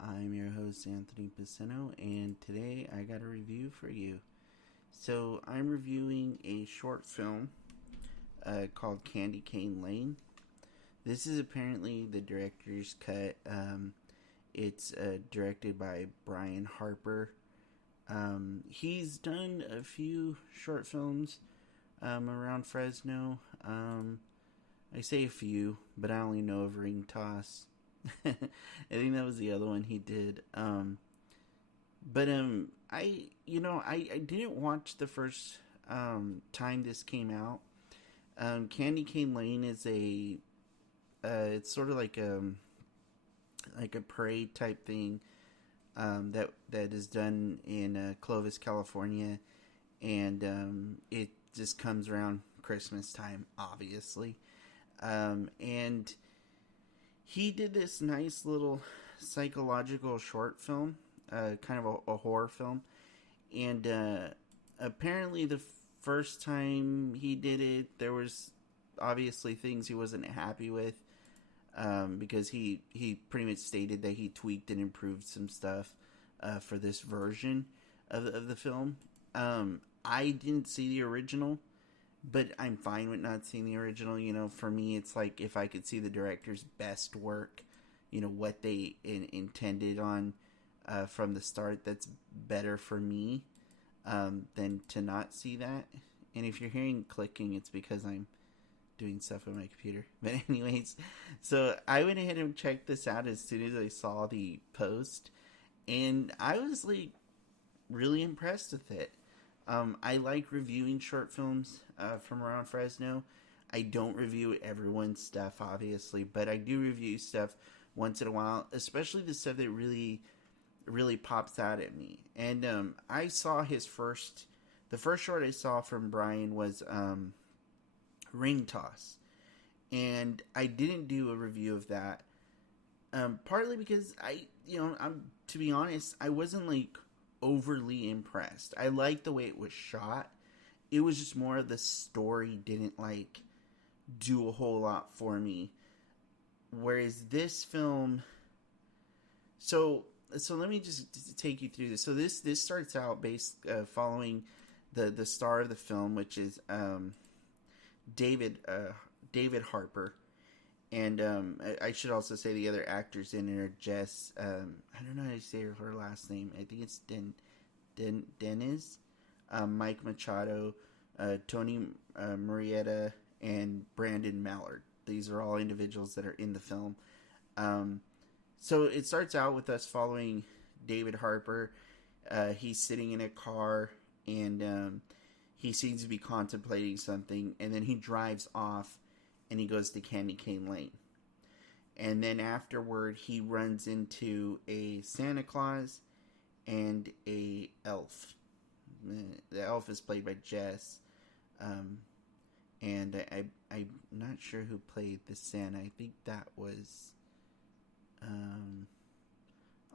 I'm your host, Anthony Pacino, and today I got a review for you. So, I'm reviewing a short film called Candy Cane Lane. This is apparently the director's cut. It's directed by Brian Harper. He's done a few short films around Fresno. I say a few, but I only know of Ring Toss. I think that was the other one he did. I didn't watch the first time this came out. Candy Cane Lane is it's sort of like a parade type thing that is done in Clovis, California, and it just comes around Christmas time, obviously. And he did this nice little psychological short film, kind of a horror film, and apparently the first time he did it, there was obviously things he wasn't happy with, because he pretty much stated that he tweaked and improved some stuff for this version of the film. I didn't see the original, but I'm fine with not seeing the original. For me, it's like if I could see the director's best work, what they intended on from the start, that's better for me than to not see that. And if you're hearing clicking, it's because I'm doing stuff on my computer. But anyways, so I went ahead and checked this out as soon as I saw the post, and I was like really impressed with it. I like reviewing short films from around Fresno. I don't review everyone's stuff, obviously, but I do review stuff once in a while, especially the stuff that really, really pops out at me. And I saw the first short I saw from Brian was Ring Toss, and I didn't do a review of that. Partly because I'm to be honest, I wasn't like overly impressed. I liked the way it was shot. It was just more of the story didn't like do a whole lot for me. Whereas this film, so let me just take you through this. So this starts out following the star of the film, which is David David Harper. And I should also say the other actors in it are Jess. I don't know how to say her last name. I think it's Deniz, Mike Machado, Tony Marietta, and Brandon Mallard. These are all individuals that are in the film. So it starts out with us following David Harper. He's sitting in a car, and he seems to be contemplating something, and then he drives off and he goes to Candy Cane Lane. And then afterward, he runs into a Santa Claus and a elf. The elf is played by Jess. And I'm not sure who played the Santa. I think that was... I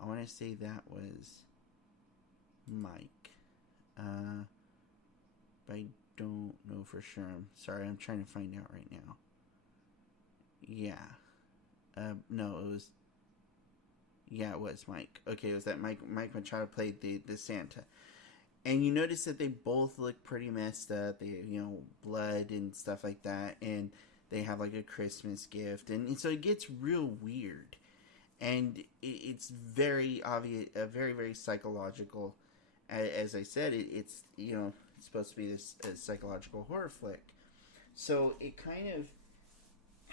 want to say that was Mike. But I don't know for sure. I'm sorry, I'm trying to find out right now. Yeah. No, it was... Yeah, it was Mike. Okay, it was that Mike Machado played the Santa. And you notice that they both look pretty messed up. They, blood and stuff like that. And they have like a Christmas gift. And so it gets real weird. And it's very obvious, very, very psychological. As I said, it's supposed to be this psychological horror flick. So it kind of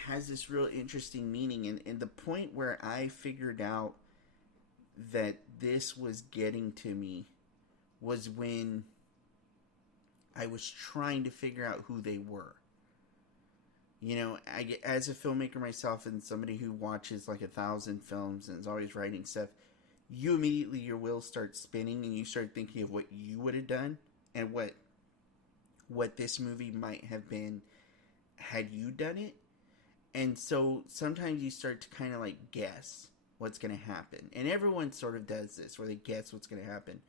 has this real interesting meaning. And the point where I figured out that this was getting to me was when I was trying to figure out who they were. As a filmmaker myself and somebody who watches like 1,000 films and is always writing stuff, you immediately, your wheels start spinning and you start thinking of what you would have done and what this movie might have been had you done it. And so sometimes you start to kind of like guess what's going to happen. And everyone sort of does this, where they guess what's going to happen.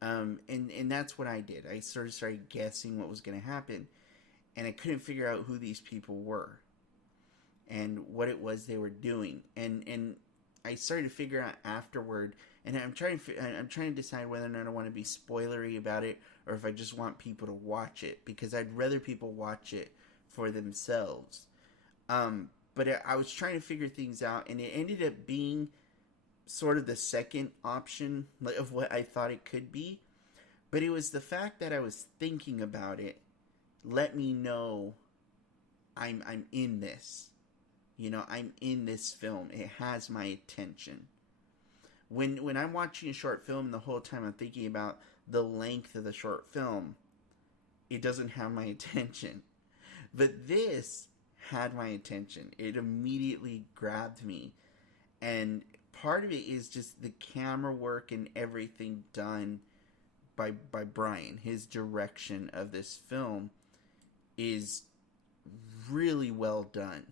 And that's what I did. I sort of started guessing what was going to happen. And I couldn't figure out who these people were and what it was they were doing. And I started to figure out afterward, and I'm trying to decide whether or not I want to be spoilery about it, or if I just want people to watch it, because I'd rather people watch it for themselves. But I was trying to figure things out, and it ended up being sort of the second option of what I thought it could be. But it was the fact that I was thinking about it let me know I'm in this. You know, I'm in this film. It has my attention. When I'm watching a short film, the whole time I'm thinking about the length of the short film, it doesn't have my attention. But this had my attention. It immediately grabbed me. And part of it is just the camera work and everything done by Brian. His direction of this film is really well done.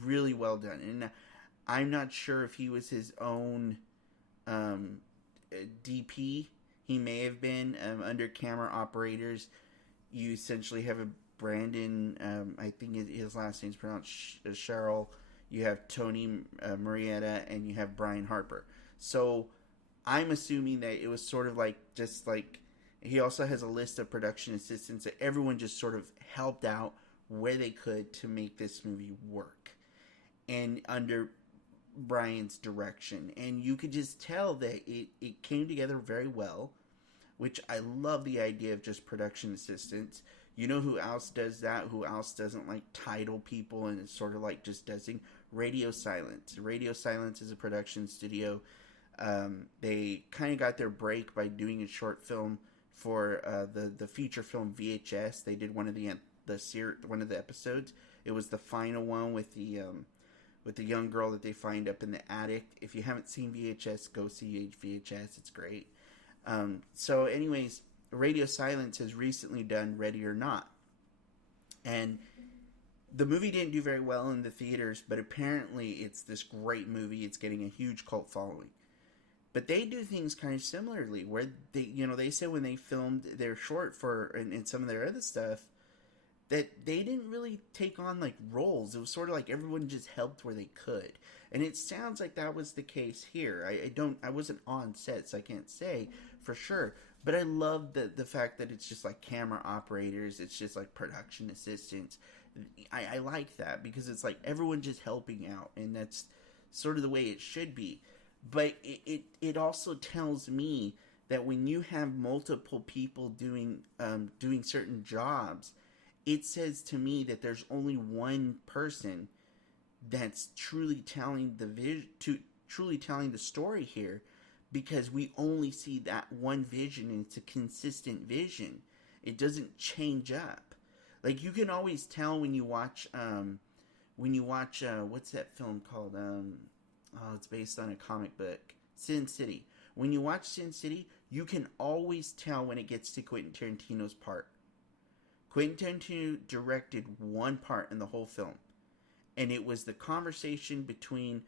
Really well done. And I'm not sure if he was his own DP. He may have been. Under camera operators, you essentially have a Brandon, I think his last name's pronounced Cheryl. You have Tony Marietta, and you have Brian Harper. So I'm assuming that it was sort of like, just like, he also has a list of production assistants that everyone just sort of helped out where they could to make this movie work. And under Brian's direction. And you could just tell that it came together very well, which I love the idea of just production assistants. You know who else does that? Who else doesn't like title people and it's sort of like just doesn't? Radio Silence. Radio Silence is a production studio. They kind of got their break by doing a short film for the feature film VHS. They did one of one of the episodes. It was the final one with the young girl that they find up in the attic. If you haven't seen VHS, go see VHS. It's great. So anyways, Radio Silence has recently done Ready or Not. And the movie didn't do very well in the theaters, but apparently it's this great movie. It's getting a huge cult following. But they do things kind of similarly, where they said when they filmed their short and some of their other stuff, that they didn't really take on like roles. It was sort of like everyone just helped where they could. And it sounds like that was the case here. I wasn't on set, so I can't say for sure. But I love the fact that it's just like camera operators, it's just like production assistants. I like that because it's like everyone just helping out, and that's sort of the way it should be. But it also tells me that when you have multiple people doing certain jobs, it says to me that there's only one person that's truly telling truly telling the story here, because we only see that one vision, and it's a consistent vision. It doesn't change up. Like, you can always tell when you watch what's that film called? It's based on a comic book, Sin City. When you watch Sin City, you can always tell when it gets to Quentin Tarantino's part. Quentin Tarantino directed one part in the whole film, and it was the conversation between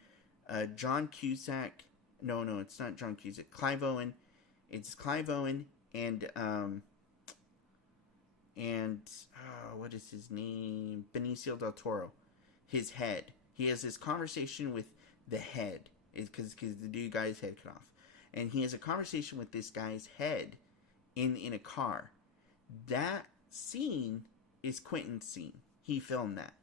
John Cusack. No, it's not John Cusack. Clive Owen. It's Clive Owen and what is his name? Benicio del Toro. His head. He has this conversation with the head, because the dude got his head cut off, and he has a conversation with this guy's head in a car. That scene is Quentin's scene. He filmed that,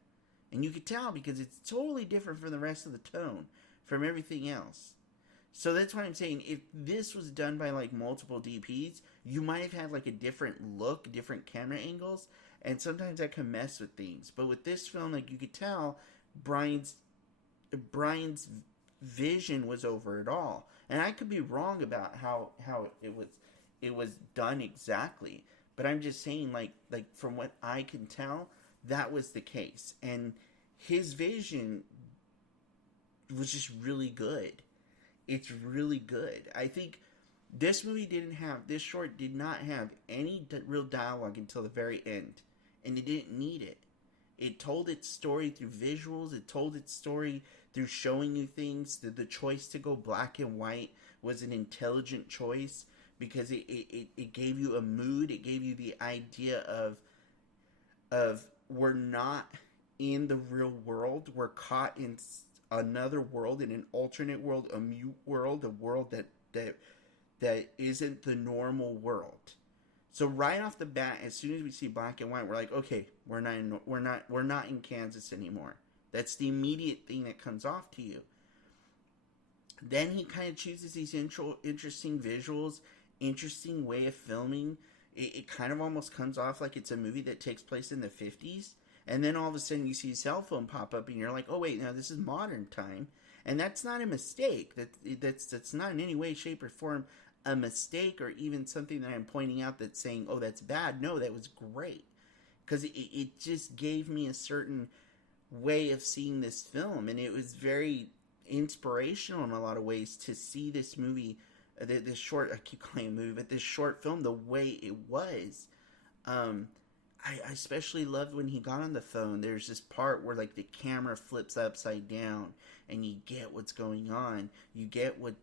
and you could tell because it's totally different from the rest of the tone from everything else. So that's what I'm saying. If this was done by like multiple DPs, you might have had like a different look, different camera angles, and sometimes that can mess with things. But with this film, like, you could tell Brian's vision was over it all. And I could be wrong about how it was done exactly, but I'm just saying, like from what I can tell, that was the case. And his vision was just really good. It's really good. I think this short did not have any real dialogue until the very end, and it didn't need it. It told its story through visuals. It told its story through showing you things. The choice to go black and white was an intelligent choice, because it gave you a mood. It gave you the idea of we're not in the real world. We're caught in another world, in an alternate world, a mute world, a world that isn't the normal world. So right off the bat, as soon as we see black and white, we're like, okay, we're not in Kansas anymore. That's the immediate thing that comes off to you. Then he kind of chooses these interesting visuals, interesting way of filming. It kind of almost comes off like it's a movie that takes place in the 50s. And then all of a sudden you see a cell phone pop up and you're like, oh wait, now this is modern time. And that's not a mistake. That's not in any way, shape, or form a mistake, or even something that I'm pointing out that's saying, oh, that's bad. No, that was great. Because it just gave me a certain way of seeing this film. And it was very inspirational in a lot of ways to see this movie, this short, I keep calling it a movie, but this short film, the way it was. I especially loved when he got on the phone. There's this part where like the camera flips upside down and you get what's going on. You get what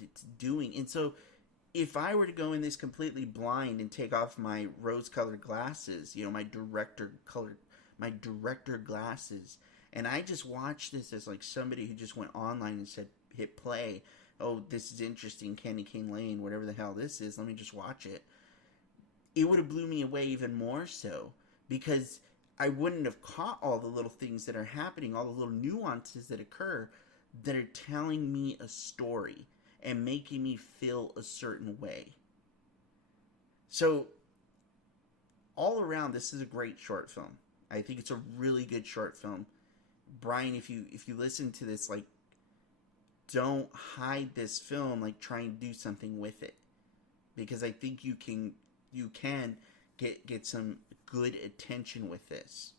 it's doing. And so if I were to go in this completely blind and take off my rose-colored glasses, my director glasses, and I just watched this as like somebody who just went online and said, hit play. Oh, this is interesting. Candy Cane Lane, whatever the hell this is. Let me just watch it. It would have blew me away even more so, because I wouldn't have caught all the little things that are happening, all the little nuances that occur that are telling me a story and making me feel a certain way. So, all around, this is a great short film. I think it's a really good short film. Brian, if you listen to this, like, don't hide this film, like, try and do something with it. Because I think you can get some good attention with this.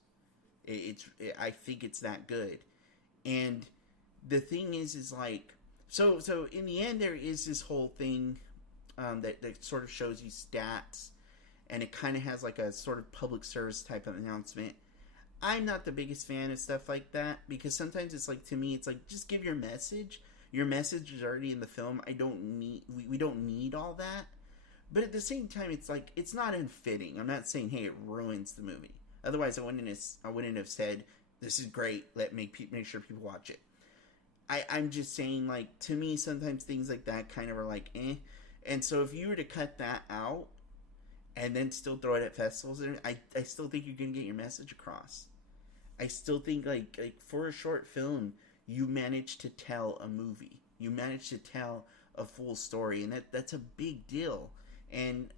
I think it's that good. And the thing is like, so in the end, there is this whole thing that sort of shows you stats, and it kind of has like a sort of public service type of announcement. I'm not the biggest fan of stuff like that, because sometimes it's like, to me, it's like, just give your message. Your message is already in the film. We don't need all that. But at the same time, it's like, it's not unfitting. I'm not saying, hey, it ruins the movie. Otherwise, I wouldn't have said, this is great, make sure people watch it. I'm just saying, like, to me, sometimes things like that kind of are like, eh. And so if you were to cut that out and then still throw it at festivals, I still think you're going to get your message across. I still think, like for a short film, you managed to tell a movie. You managed to tell a full story, and that's a big deal. And,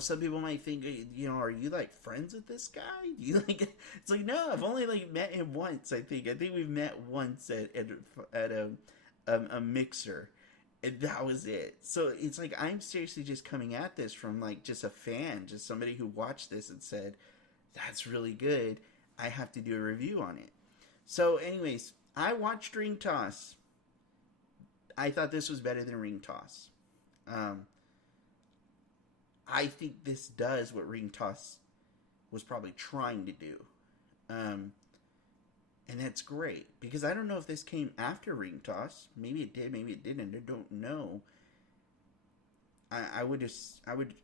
some people might think, are you, like, friends with this guy? Do you, like, it's like, no, I've only, like, met him once, I think. I think we've met once at a mixer, and that was it. So it's like, I'm seriously just coming at this from, like, just a fan, just somebody who watched this and said, that's really good. I have to do a review on it. So, anyways, I watched Ring Toss. I thought this was better than Ring Toss. I think this does what Ring Toss was probably trying to do. And that's great. Because I don't know if this came after Ring Toss. Maybe it did, maybe it didn't. I don't know. I would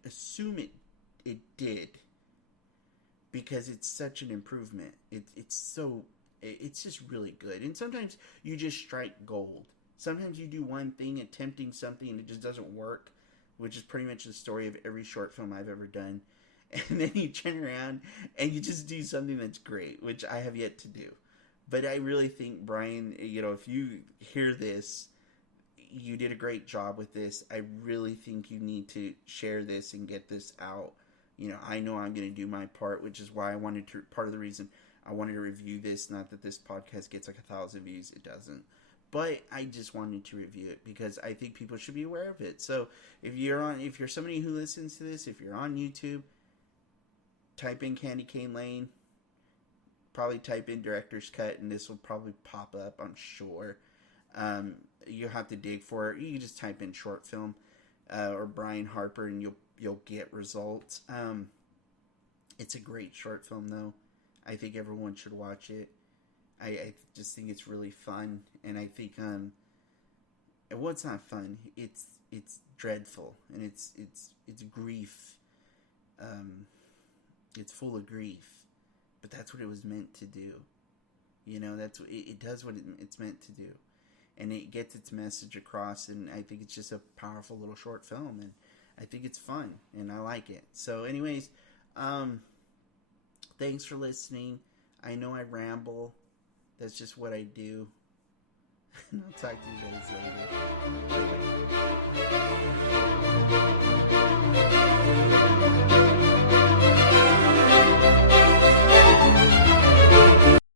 assume it did. Because it's such an improvement. It's just really good. And sometimes you just strike gold. Sometimes you do one thing, attempting something, and it just doesn't work, which is pretty much the story of every short film I've ever done. And then you turn around and you just do something that's great, which I have yet to do. But I really think, Brian, if you hear this, you did a great job with this. I really think you need to share this and get this out. I know I'm going to do my part, which is why part of the reason I wanted to review this. Not that this podcast gets like 1,000 views. It doesn't. But I just wanted to review it because I think people should be aware of it. So if you're somebody who listens to this, if you're on YouTube, type in Candy Cane Lane, probably type in Director's Cut, and this will probably pop up, I'm sure. You'll have to dig for it. You can just type in short film or Brian Harper, and you'll get results. It's a great short film, though. I think everyone should watch it. I just think it's really fun, and I think well, it's not fun. It's dreadful, and it's grief. It's full of grief, but that's what it was meant to do. You know, it does what it's meant to do, and it gets its message across. And I think it's just a powerful little short film, and I think it's fun, and I like it. So, anyways, thanks for listening. I know I ramble. That's just what I do. And I'll talk to you guys later.